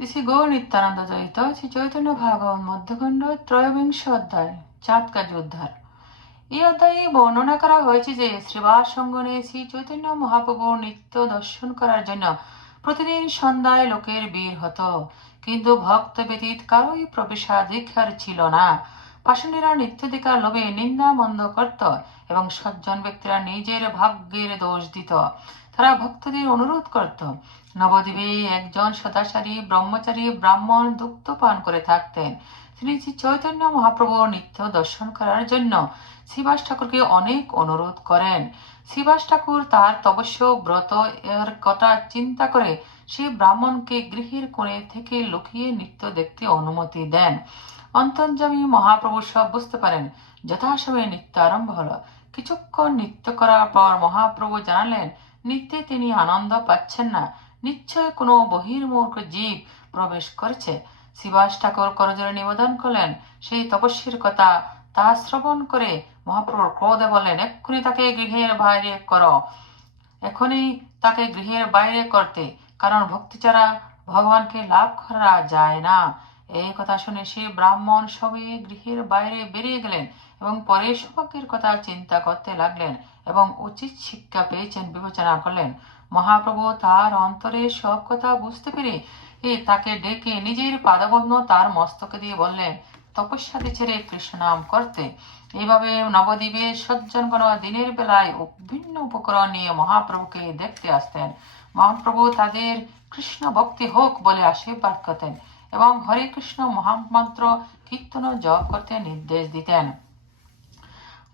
শ্রী শ্রী গৌর নিত্যানন্দ চরিত শ্রী চৈতন্য ভাগবত মধ্যখণ্ড ত্রয়োবিংশ অধ্যায় চাঁদ কাজ উদ্ধার। এই অধ্যায়ে বর্ণনা করা হয়েছে যে শ্রীবাস সঙ্গনে শ্রী চৈতন্য মহাপ্রভুর নিত্য দর্শন করার জন্য প্রতিদিন সন্ধ্যায় লোকের ভিড় হতো, কিন্তু ভক্ত ব্যতীত কারোই প্রবেশাধিকার ছিল না। পাষণ্ডীরা নিত্য দেখার লোভে নিন্দা মন্দ করত এবং সজ্জন ব্যক্তিরা নিজের ভাগ্যের দোষ দিত। তারা ভক্তদের অনুরোধ করত। নবদ্বীপে একজন সদাচারী ব্রহ্মচারী ব্রাহ্মণ দুগ্ধ পান করে থাকতেন। তিনি শ্রী চৈতন্য মহাপ্রভুর নিত্য দর্শন করার জন্য শ্রীবাস ঠাকুরকে অনেক অনুরোধ করেন। শ্রীবাস ঠাকুর তার তপস্য ব্রত এর কথা চিন্তা করে সেই ব্রাহ্মণকে গৃহের কোণে থেকে লুকিয়ে নৃত্য দেখতে অনুমতি দেন। অন্তর্যামী মহাপ্রভু সব বুঝতে পারেন। যথাসময়ে নৃত্য আরম্ভ হলো। কিছুক্ষণ নৃত্য করার পর মহাপ্রভু জানালেন, নৃত্যে তিনি আনন্দ পাচ্ছেন না, নিশ্চয় কোনো বহির্মুখ জীব প্রবেশ করেছে। শ্রীবাস ঠাকুর করজোড়ে নিবেদন করলেন সেই তপস্বীর কথা। তা শ্রবণ করে মহাপ্রভু ক্রোধে বললেন, এক্ষুনি তাকে গৃহের বাইরে করো, এখনই তাকে গৃহের বাইরে করতে, কারণ ভক্তি ছাড়া ভগবানকে লাভ করা যায় না। এই কথা শুনে সে ব্রাহ্মণ সবে গৃহের বাইরে বেরিয়ে গেলেন এবং পরে সৌভাগ্যের কথা চিন্তা করতে লাগলেন এবং উচিত শিক্ষা পেয়েছেন বিবেচনা করলেন। মহাপ্রভু তার অন্তরে সব কথা বুঝতে পেরে তাকে ডেকে নিজের পাদপদ্ম তার মস্তকে দিয়ে বললেন তপস্যাদি ছেড়ে কৃষ্ণ নাম করতে। এইভাবে নবদ্বীপের সজ্জনগণ দিনের বেলায় ভিন্ন উপকরণ নিয়ে মহাপ্রভুকে দেখতে আসতেন। মহাপ্রভু তাদের কৃষ্ণ ভক্তি হোক বলে আশীর্বাদ করতেন এবং হরে কৃষ্ণ মহামন্ত্র কীর্তন জপ করতে নির্দেশ দিতেন।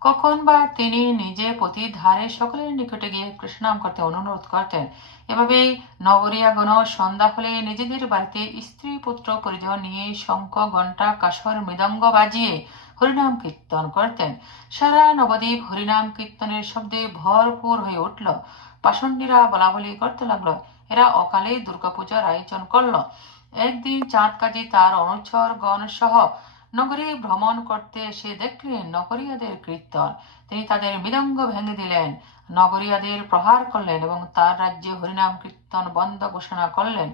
কখন বা তিনি নিজে প্রতি ধারে সকলের নিকটে গিয়ে কৃষ্ণনাম করতে অনুরোধ করতেন। এভাবে নগরিয়াগণ সন্ধ্যা হলে নিজেদের বাড়িতে স্ত্রী পুত্র পরিজন নিয়ে শঙ্খ ঘণ্টা কাসর মৃদঙ্গ বাজিয়ে হরিনাম কীর্তন করতেন। সারা নবদ্বীপ হরিনাম কীর্তনের শব্দে ভরপুর হয়ে উঠল। পাষণ্ডীরা বলাবলি করতে লাগলো, এরা অকালে দুর্গাপূজার আয়োজন করলো। একদিন চাঁদ কাজী তার অনুচর গণ সহ নগরী ভ্রমণ করতে এসে দেখলেন নগরীয়াদের কীর্তন। তিনি তাদের মৃদঙ্গ ভেঙে দিলেন, নগরীয়াদের প্রহার করলেন এবং তার রাজ্যে হরিনাম কীর্তন বন্ধ ঘোষণা করলেন।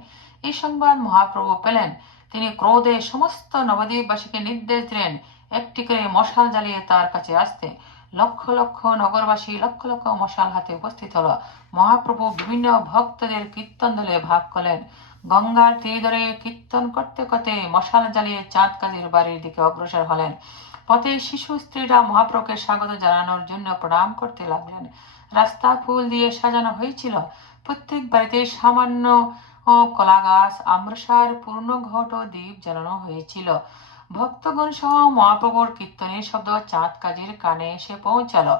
এই সংবাদ মহাপ্রভু পেলেন। তিনি ক্রোধে সমস্ত নবদ্বীপবাসীকে নির্দেশ দিলেন একটি করে মশাল জ্বালিয়ে তার কাছে আসতে। লক্ষ লক্ষ নগরবাসী লক্ষ লক্ষ মশাল হাতে উপস্থিত হলো। মহাপ্রভু বিভিন্ন ভক্তদের কীর্তন দলে ভাগ করলেন। গঙ্গার তীর ধরে কীর্তন করতে করতে মশাল জ্বালিয়ে চাঁদ কাজীর বাড়ির দিকে অগ্রসর হলেন। পথে শিশু স্ত্রীরা মহাপ্রভুকে স্বাগত জানানোর জন্য প্রণাম করতে লাগলেন। রাস্তা ফুল দিয়ে সাজানো হয়েছিল। প্রত্যেক বাড়িতে সামান্য কলা গাছ, আম্রসার, পূর্ণ ঘট ও দ্বীপ জ্বালানো হয়েছিল। ভক্তগণ সহ মহাপ্রভুর কীর্তনের শব্দ চাঁদ কাজীর কানে এসে পৌঁছালো।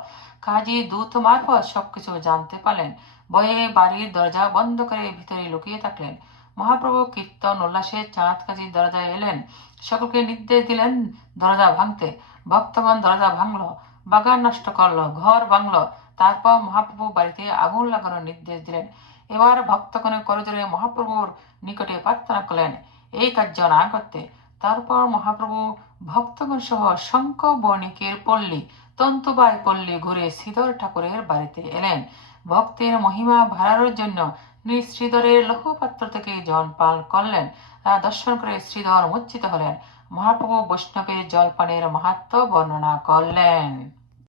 কাজী দূত মারফত সবকিছু জানতে পারলেন। ভয়ে বাড়ির দরজা বন্ধ করে ভিতরে লুকিয়ে থাকলেন। মহাপ্রভু কীর্তন উল্লাসে চাঁদ কাজীর দরজায় এলেন। সকলকে নির্দেশ দিলেন দরজা ভাঙতে। ভক্তগণ দরজা ভাঙলো, বাগান নষ্ট করলো, ঘর ভাঙলো। তারপর মহাপ্রভু বাড়িতে আগুন লাগানোর নির্দেশ দিলেন। এবার ভক্তগণের করজোড়ে মহাপ্রভুর নিকটে প্রার্থনা করলেন এই কার্য না করতে। তারপর মহাপ্রভু ভক্তগণ সহ শঙ্খ বর্ণিকের পল্লী তন্তুবাই পল্লী ঘুরে শ্রীধর ঠাকুরের বাড়িতে এলেন। ভক্তের মহিমা বাড়ানোর জন্য শ্রীধরের লৌহপাত্র থেকে জল পান করলেন। দর্শন করে শ্রীধর মূর্ছিত হলেন। মহাপ্রভু বৈষ্ণবের জলপানের মাহাত্ম্য বর্ণনা করলেন।